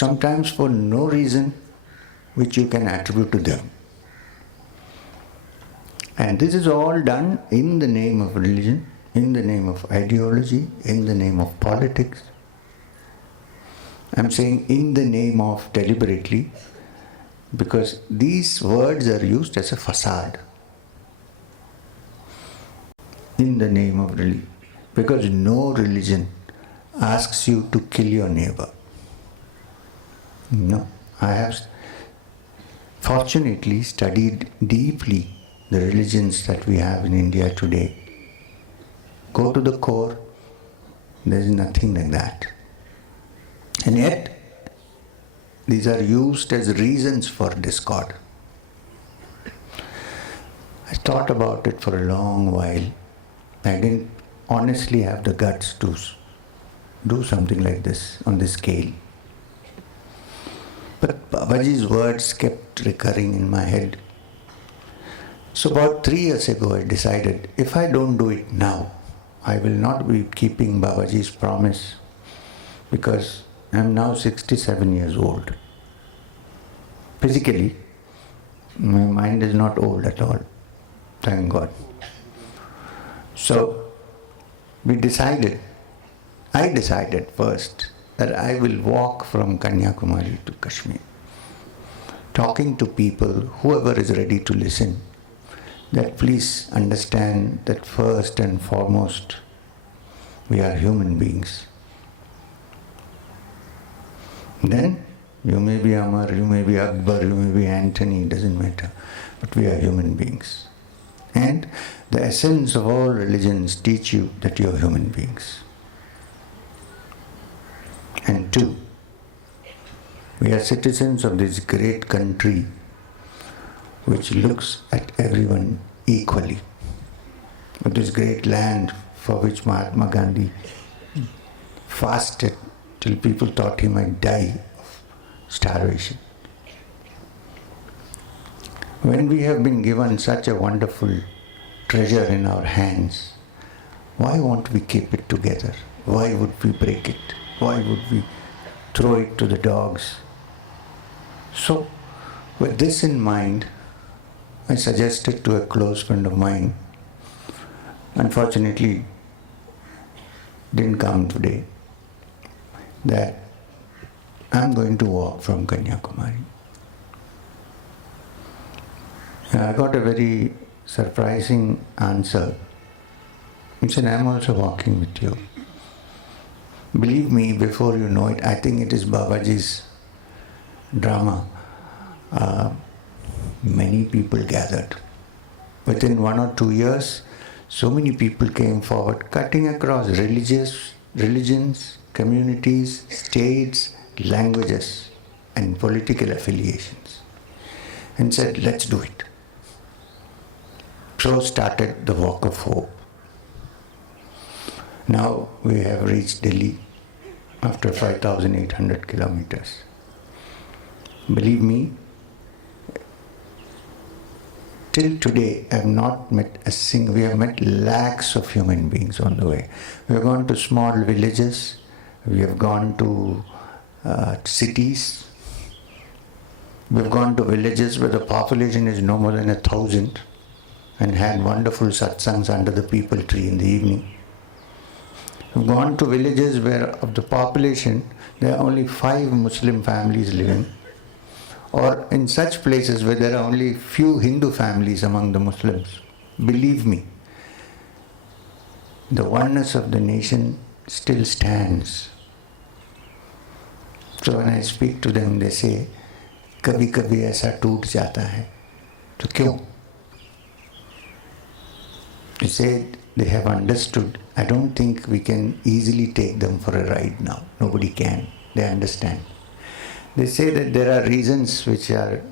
sometimes for no reason which you can attribute to them. And this is all done in the name of religion, in the name of ideology, in the name of politics. I'm saying in the name of deliberately, because these words are used as a facade. In the name of religion. Because no religion asks you to kill your neighbor. No. I have fortunately studied deeply the religions that we have in India today. Go to the core, there is nothing like that. And yet, these are used as reasons for discord. I thought about it for a long while. I didn't honestly have the guts to do something like this on this scale. But Babaji's words kept recurring in my head. So about 3 years ago I decided, if I don't do it now, I will not be keeping Babaji's promise, because I am now 67 years old. Physically, my mind is not old at all, thank God. So I decided first that I will walk from Kanyakumari to Kashmir, talking to people, whoever is ready to listen, that please understand that first and foremost, we are human beings. Then, you may be Amar, you may be Akbar, you may be Anthony, it doesn't matter, but we are human beings. And the essence of all religions teach you that you are human beings. And 2, we are citizens of this great country which looks at everyone equally. Of this great land for which Mahatma Gandhi fasted till people thought he might die of starvation. When we have been given such a wonderful treasure in our hands, why won't we keep it together? Why would we break it? Why would we throw it to the dogs? So, with this in mind, I suggested to a close friend of mine, unfortunately didn't come today, that I'm going to walk from Kanyakumari. I got a very surprising answer. He said, I'm also walking with you. Believe me, before you know it, I think it is Babaji's drama. Many people gathered. Within 1 or 2 years, so many people came forward, cutting across religions, communities, states, languages, and political affiliations, and said, let's do it. So started the Walk of Hope. Now we have reached Delhi after 5,800 kilometers. Believe me, till today I have not met a single, we have met lakhs of human beings on the way. We have gone to small villages, we have gone to cities, we have gone to villages where the population is no more than 1,000 and had wonderful satsangs under the peepal tree in the evening. We have gone to villages where of the population there are only 5 Muslim families living, or in such places where there are only few Hindu families among the Muslims. Believe me, the oneness of the nation still stands. So when I speak to them, they say, कभी कभी ऐसा टूट जाता है, तो क्यों? They say they have understood. I don't think we can easily take them for a ride now. Nobody can. They understand. They say that there are reasons which are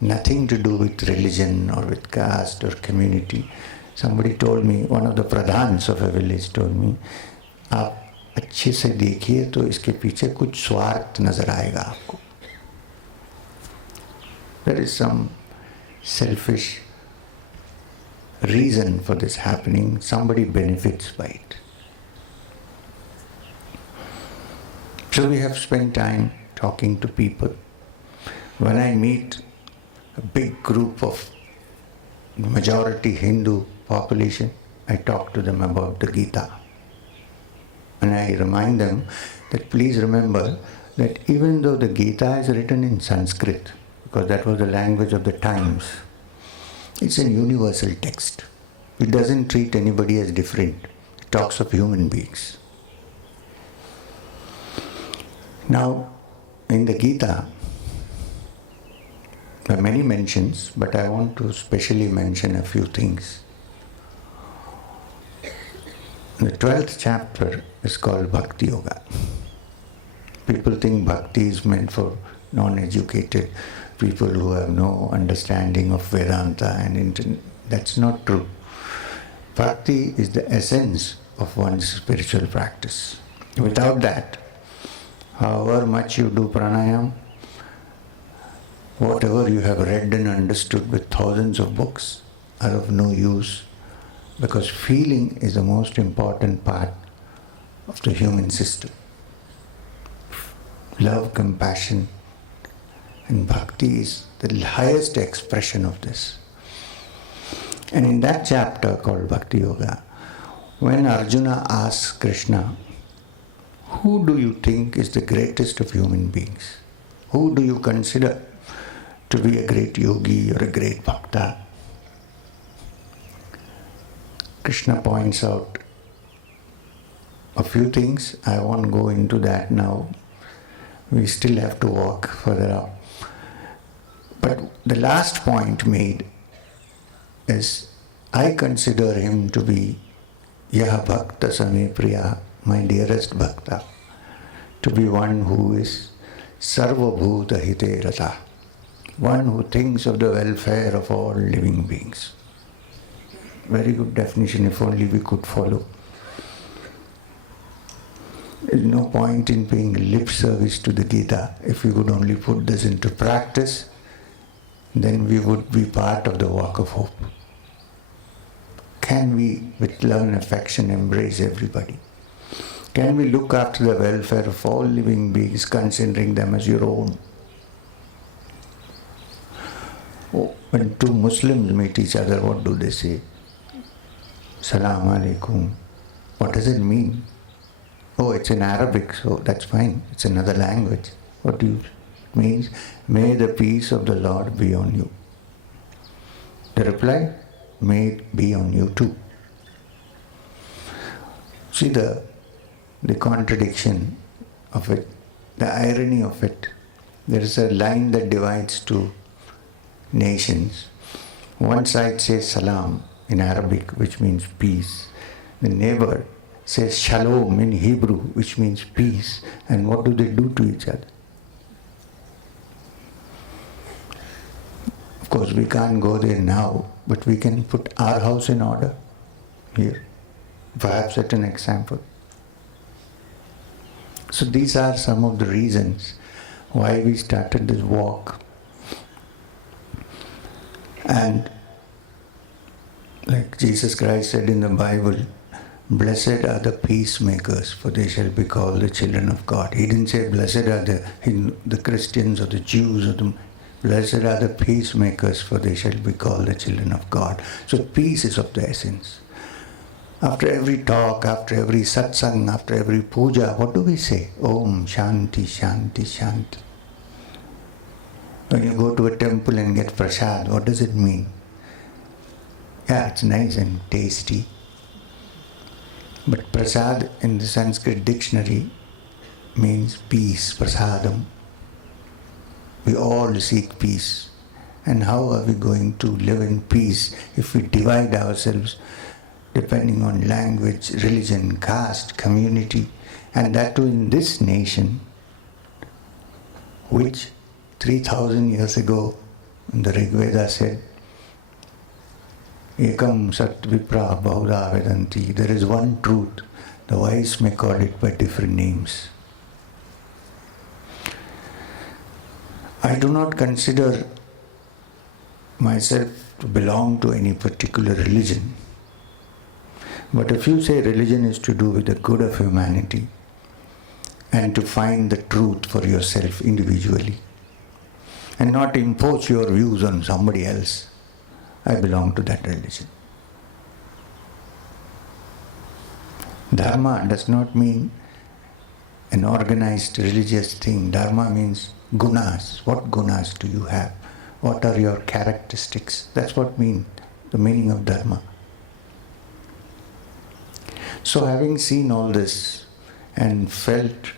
nothing to do with religion or with caste or community. Somebody told me, one of the pradhans of a village told me, आप अच्छे से देखिए तो इसके पीछे कुछ स्वार्थ नजर आएगा आपको. There is some selfish reason for this happening. Somebody benefits by it. So we have spent time talking to people. When I meet a big group of majority Hindu population, I talk to them about the Gita. And I remind them that please remember that even though the Gita is written in Sanskrit, because that was the language of the times, it's a universal text. It doesn't treat anybody as different. It talks of human beings. Now, in the Gita, there are many mentions, but I want to specially mention a few things. The 12th chapter is called Bhakti Yoga. People think Bhakti is meant for non-educated people who have no understanding of Vedanta and that's not true. Bhakti is the essence of one's spiritual practice. Without that, however much you do pranayam, whatever you have read and understood with thousands of books are of no use, because feeling is the most important part of the human system. Love, compassion, and bhakti is the highest expression of this. And in that chapter called Bhakti Yoga, when Arjuna asks Krishna, who do you think is the greatest of human beings? Who do you consider to be a great yogi or a great bhakta? Krishna points out a few things. I won't go into that now. We still have to walk further up. But the last point made is, I consider him to be Yaha Bhakta Same Priya, my dearest bhakta, to be one who is Sarva Bhuta Hite Rata, one who thinks of the welfare of all living beings. Very good definition, if only we could follow. There is no point in paying lip service to the Gita. If we could only put this into practice, then we would be part of the walk of hope. Can we, with love and affection, embrace everybody? Can we look after the welfare of all living beings, considering them as your own? Oh, when two Muslims meet each other, what do they say? Salam alaikum. What does it mean? Oh, it's in Arabic, so that's fine. It's another language. What do you means? May the peace of the Lord be on you. The reply, may it be on you too. See the contradiction of it, the irony of it. There is a line that divides two nations. One side says salam in Arabic, which means peace. The neighbor says shalom in Hebrew, which means peace. And what do they do to each other? Of course, we can't go there now, but we can put our house in order here. Perhaps at an example. So these are some of the reasons why we started this walk. And like Jesus Christ said in the Bible, blessed are the peacemakers, for they shall be called the children of God. He didn't say blessed are the Christians or the Jews or the blessed are the peacemakers, for they shall be called the children of God. So peace is of the essence. After every talk, after every satsang, after every puja, what do we say? Om Shanti Shanti Shanti. When you go to a temple and get prasad, what does it mean? Yeah, it's nice and tasty. But prasad in the Sanskrit dictionary means peace, prasadam. We all seek peace. And how are we going to live in peace if we divide ourselves depending on language, religion, caste, community, and that too in this nation, which 3,000 years ago the Rig Veda said, Ekam Sat Vipra Bahudha Vedanti. There is one truth. The wise may call it by different names. I do not consider myself to belong to any particular religion. But if you say religion is to do with the good of humanity, and to find the truth for yourself individually and not impose your views on somebody else. I belong to that religion. Dharma does not mean an organized religious thing. Dharma means gunas. What gunas do you have? What are your characteristics? That's what the meaning of Dharma. So having seen all this and felt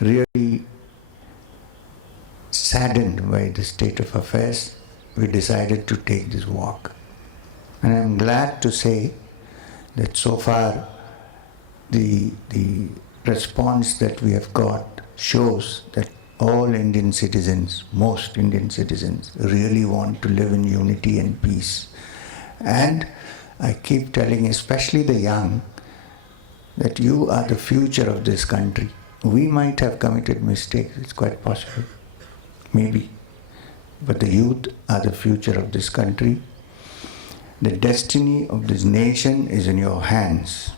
really saddened by the state of affairs, we decided to take this walk. And I'm glad to say that so far the response that we have got shows that all Indian citizens, most Indian citizens, really want to live in unity and peace. And I keep telling, especially the young, that you are the future of this country. We might have committed mistakes, it's quite possible, maybe. But the youth are the future of this country. The destiny of this nation is in your hands.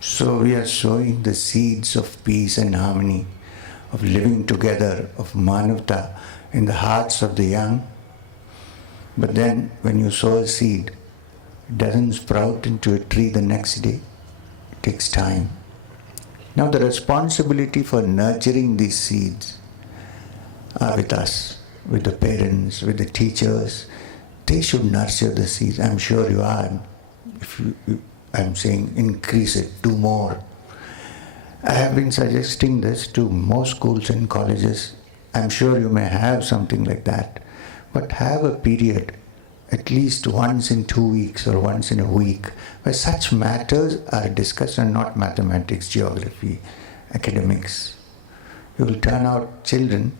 So we are sowing the seeds of peace and harmony, of living together, of manavta in the hearts of the young. But then when you sow a seed, it doesn't sprout into a tree the next day. It takes time. Now the responsibility for nurturing these seeds are with us, with the parents, with the teachers. They should nurture the seeds. I'm sure you are. I'm saying increase it, do more. I have been suggesting this to most schools and colleges. I'm sure you may have something like that. But have a period, at least once in 2 weeks or once in a week, where such matters are discussed and not mathematics, geography, academics. You will turn out children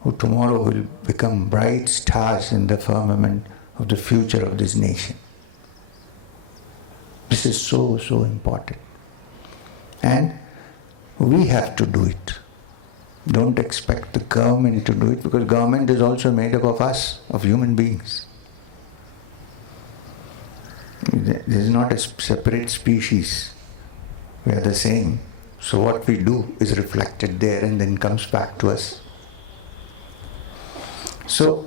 who tomorrow will become bright stars in the firmament of the future of this nation. This is so, so important. And we have to do it. Don't expect the government to do it, because government is also made up of us, of human beings. There is not a separate species. We are the same. So what we do is reflected there and then comes back to us. So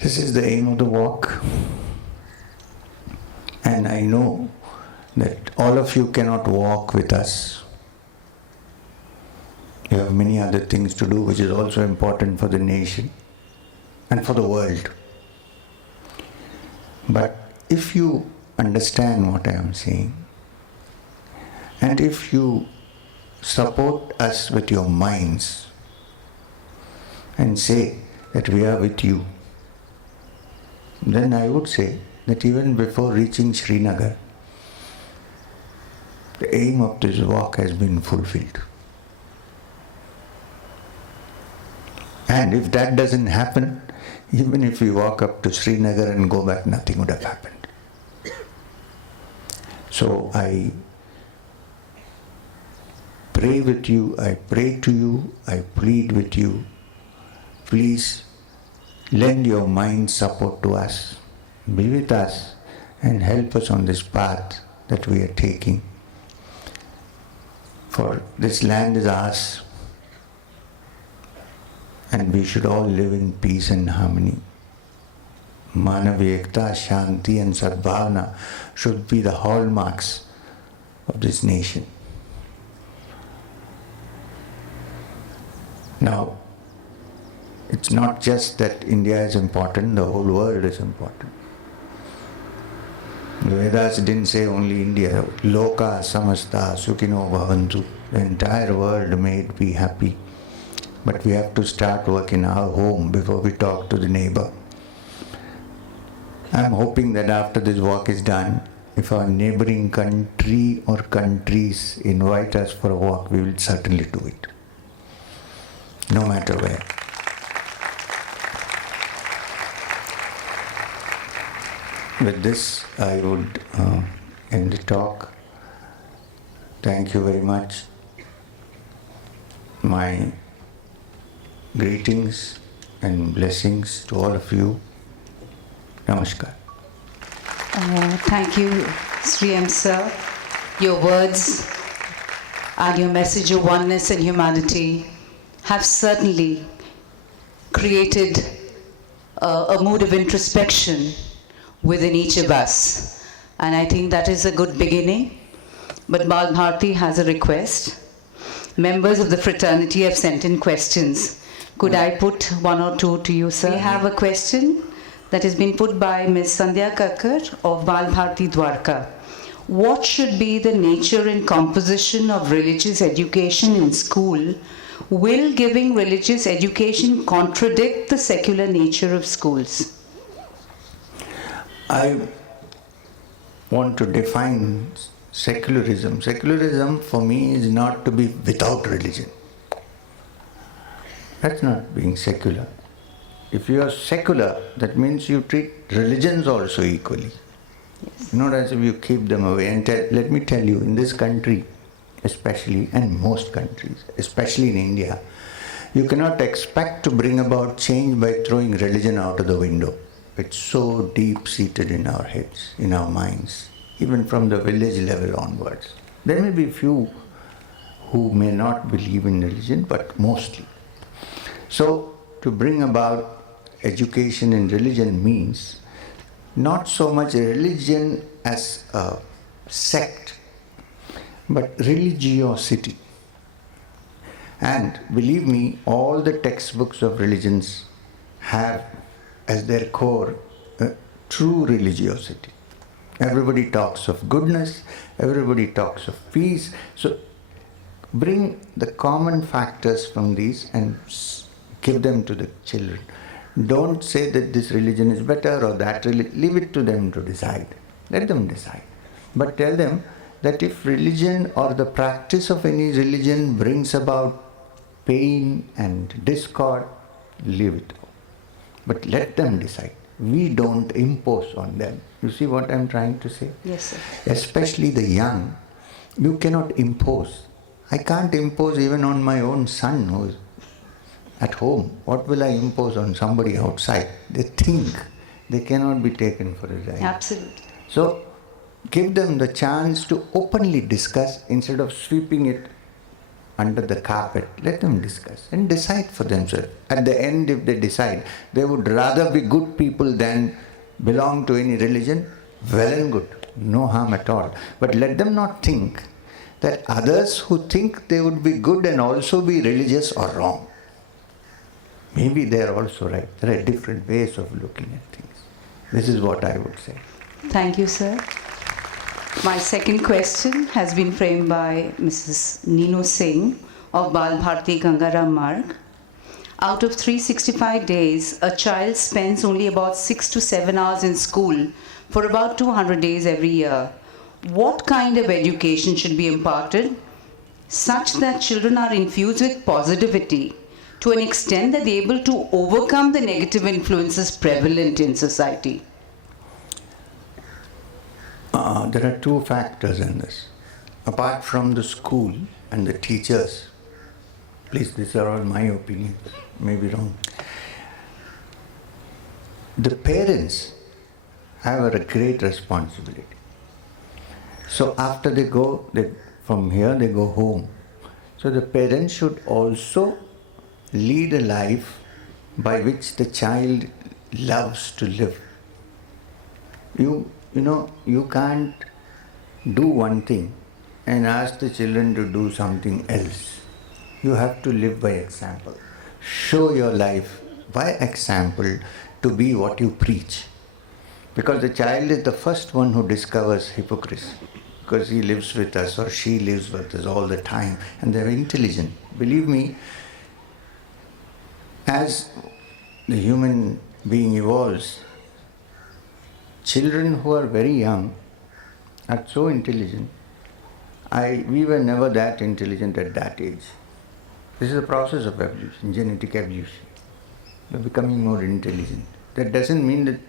this is the aim of the walk. And I know that all of you cannot walk with us. You have many other things to do, which is also important for the nation and for the world. But if you understand what I am saying, and if you support us with your minds and say that we are with you, then I would say that even before reaching Srinagar, the aim of this walk has been fulfilled. And if that doesn't happen, even if we walk up to Srinagar and go back, nothing would have happened. So I pray with you, I pray to you, I plead with you, please lend your mind support to us, be with us and help us on this path that we are taking. For this land is ours, and we should all live in peace and harmony. Manav Ekta, Shanti and Sadbhavana should be the hallmarks of this nation. Now, it's not just that India is important, the whole world is important. The Vedas didn't say only India. Loka samasta sukhino bhavantu. The entire world may be happy. But we have to start work in our home before we talk to the neighbor. I'm hoping that after this walk is done, if our neighboring country or countries invite us for a walk, we will certainly do it. No matter where. With this, I would end the talk. Thank you very much. My greetings and blessings to all of you. Namaskar. Thank you, Sri M. Sir. Your words and your message of oneness and humanity have certainly created a mood of introspection within each of us. And I think that is a good beginning. But Bharati has a request. Members of the fraternity have sent in questions. Could I put one or two to you, sir? We have a question that has been put by Ms. Sandhya Kakkar of Bharati Dwarka. What should be the nature and composition of religious education in school? Will giving religious education contradict the secular nature of schools? I want to define secularism. Secularism for me is not to be without religion. That's not being secular. If you are secular, that means you treat religions also equally. Yes. Not as if you keep them away. And let me tell you, in this country, especially, and most countries, especially in India, you cannot expect to bring about change by throwing religion out of the window. It's so deep-seated in our heads, in our minds, even from the village level onwards. There may be few who may not believe in religion, but mostly. So, to bring about education in religion means not so much religion as a sect, but religiosity. And believe me, all the textbooks of religions have as their core true religiosity. Everybody talks of goodness, everybody talks of peace. So bring the common factors from these and give them to the children. Don't say that this religion is better or that religion. Leave it to them to decide. Let them decide. But tell them that if religion or the practice of any religion brings about pain and discord, leave it. But let them decide. We don't impose on them. You see what I'm trying to say? Yes, sir. Especially the young, you cannot impose. I can't impose even on my own son who's at home. What will I impose on somebody outside? They think. They cannot be taken for a ride. Absolutely. So, give them the chance to openly discuss instead of sweeping it under the carpet. Let them discuss and decide for themselves. At the end, if they decide they would rather be good people than belong to any religion, well and good. No harm at all. But let them not think that others who think they would be good and also be religious are wrong. Maybe they are also right. There are different ways of looking at things. This is what I would say. Thank you, sir. My second question has been framed by Mrs. Nino Singh of Bharati Gangaram Marg. Out of 365 days, a child spends only about 6 to 7 hours in school for about 200 days every year. What kind of education should be imparted such that children are infused with positivity to an extent that they're able to overcome the negative influences prevalent in society? There are two factors in this. Apart from the school and the teachers, please, these are all my opinions, may be wrong. The parents have a great responsibility. So after they go, from here they go home. So the parents should also lead a life by which the child loves to live. You can't do one thing and ask the children to do something else. You have to live by example. Show your life by example to be what you preach. Because the child is the first one who discovers hypocrisy. Because he lives with us or she lives with us all the time and they're intelligent. Believe me, as the human being evolves, children who are very young are so intelligent. We were never that intelligent at that age. This is a process of evolution, genetic evolution. We're becoming more intelligent. That doesn't mean that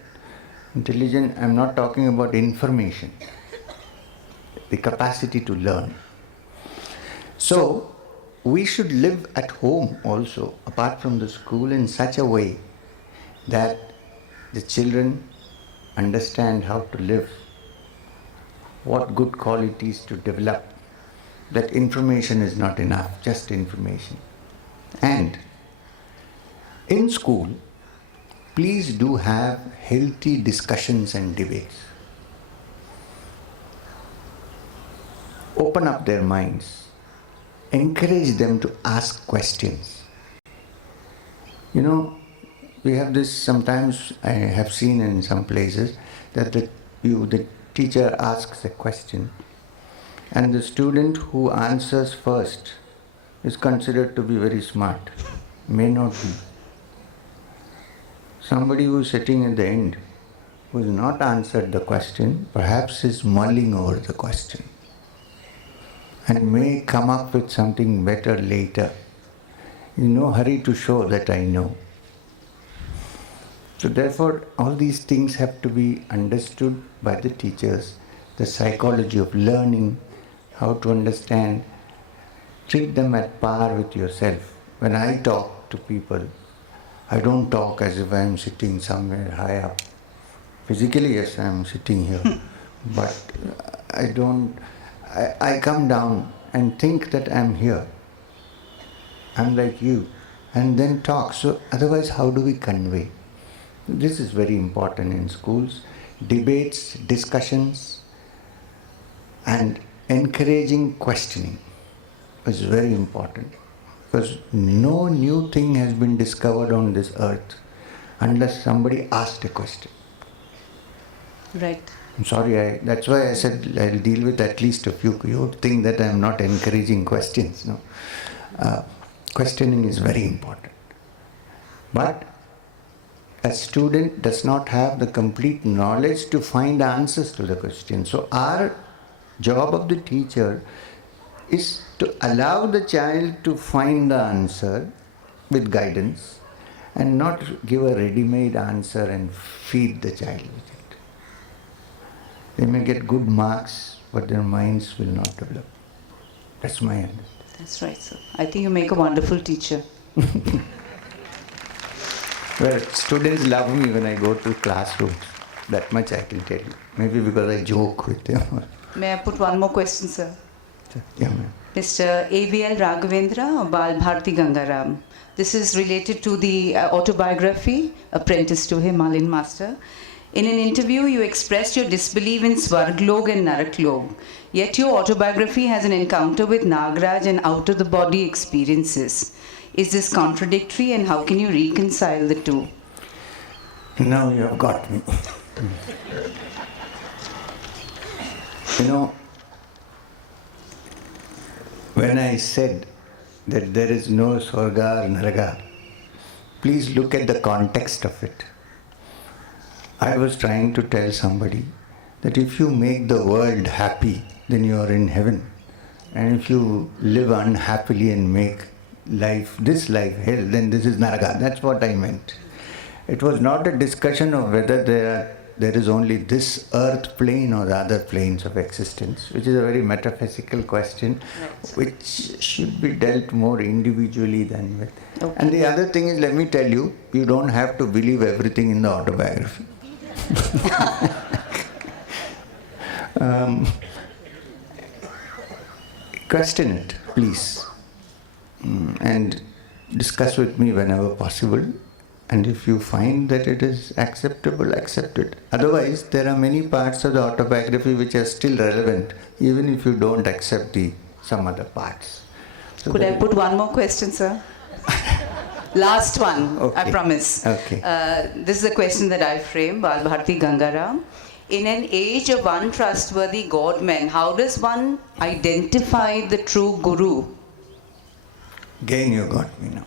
intelligent, I'm not talking about information, the capacity to learn. So, we should live at home also, apart from the school, in such a way that the children understand how to live, what good qualities to develop, that information is not enough, just information. And in school, please do have healthy discussions and debates. Open up their minds. Encourage them to ask questions. You know, we have this sometimes, I have seen in some places, that the teacher asks a question and the student who answers first is considered to be very smart. May not be. Somebody who is sitting at the end, who has not answered the question, perhaps is mulling over the question and may come up with something better later. In no hurry to show that I know. So therefore, all these things have to be understood by the teachers, the psychology of learning, how to understand, treat them at par with yourself. When I talk to people, I don't talk as if I am sitting somewhere high up. Physically, yes, I am sitting here, but I come down and think that I am here. I am like you, and then talk. So otherwise, how do we convey? This is very important in schools. Debates, discussions, and encouraging questioning is very important. Because no new thing has been discovered on this earth unless somebody asked a question. Right. I'm sorry, that's why I said I'll deal with at least a few. You would think that I'm not encouraging questions. No. Questioning is very important. But a student does not have the complete knowledge to find answers to the question. So our job of the teacher is to allow the child to find the answer with guidance and not give a ready-made answer and feed the child with it. They may get good marks, but their minds will not develop. That's my understanding. That's right, sir. I think you make a wonderful teacher. Well, students love me when I go to classrooms. That much I can tell you. Maybe because I joke with them. May I put one more question, sir? Yeah, ma'am. Mr. A.V.L. Raghavendra or Bharati Gangaram. This is related to the autobiography, Apprentice to Himalayan Master. In an interview, you expressed your disbelief in Svarglog and Naraklog. Yet your autobiography has an encounter with Nagraj and out-of-the-body experiences. Is this contradictory, and how can you reconcile the two? Now you have got me. You know, when I said that there is no Swarga or Naraga, please look at the context of it. I was trying to tell somebody that if you make the world happy, then you are in heaven. And if you live unhappily and make this life hell, then this is Naraga. That's what I meant. It was not a discussion of whether there is only this earth plane or the other planes of existence, which is a very metaphysical question, which should be dealt more individually than with. Okay. And the other thing is, let me tell you, you don't have to believe everything in the autobiography. Question it, please. And discuss with me whenever possible. And if you find that it is acceptable, accept it. Otherwise, there are many parts of the autobiography which are still relevant, even if you don't accept some other parts. So could I put one more question, sir? Last one, okay. I promise. Okay. This is a question that I frame, Bharati Gangaram. In an age of untrustworthy godmen, how does one identify the true guru? Again, you got me now.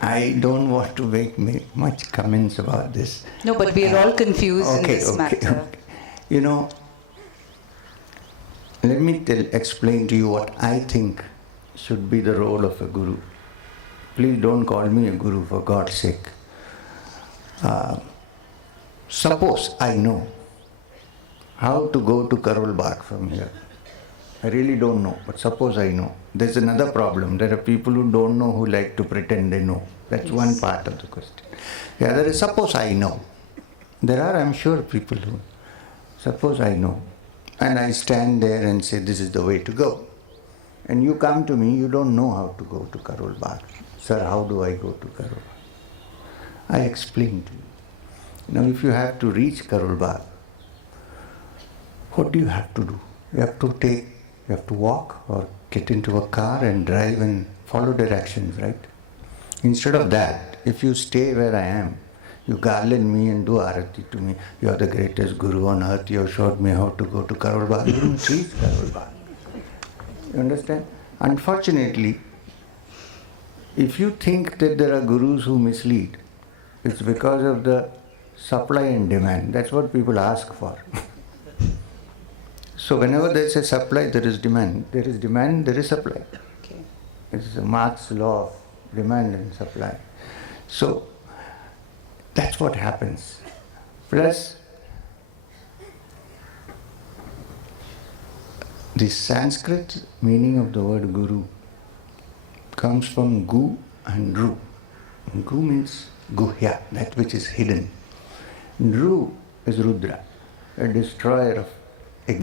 I don't want to make much comments about this. No, but we are all confused in this matter. Okay. You know, let me explain to you what I think should be the role of a guru. Please don't call me a guru, for God's sake. Suppose I know how to go to Karol Bagh from here. I really don't know, but suppose I know. There's another problem. There are people who don't know, who like to pretend they know. That's one part of the question. The other is, suppose I know. There are, I'm sure, people who, suppose I know. And I stand there and say, this is the way to go. And you come to me, you don't know how to go to Karol Bagh. Sir, how do I go to Karol Bagh? I explain to you. Now, if you have to reach Karol Bagh, what do you have to do? You have to walk or get into a car and drive and follow directions, right? Instead of that, if you stay where I am, you garland me and do arati to me. You are the greatest guru on earth. You have showed me how to go to Karol Bagh. You don't reach Karol Bagh. You understand? Unfortunately, if you think that there are gurus who mislead, it's because of the supply and demand. That's what people ask for. So whenever there is a supply, there is demand. There is demand, there is supply. Okay. It's Marx's law of demand and supply. So that's what happens. Plus, the Sanskrit meaning of the word guru comes from gu and ru. Gu means guhya, that which is hidden. Ru is Rudra, a destroyer of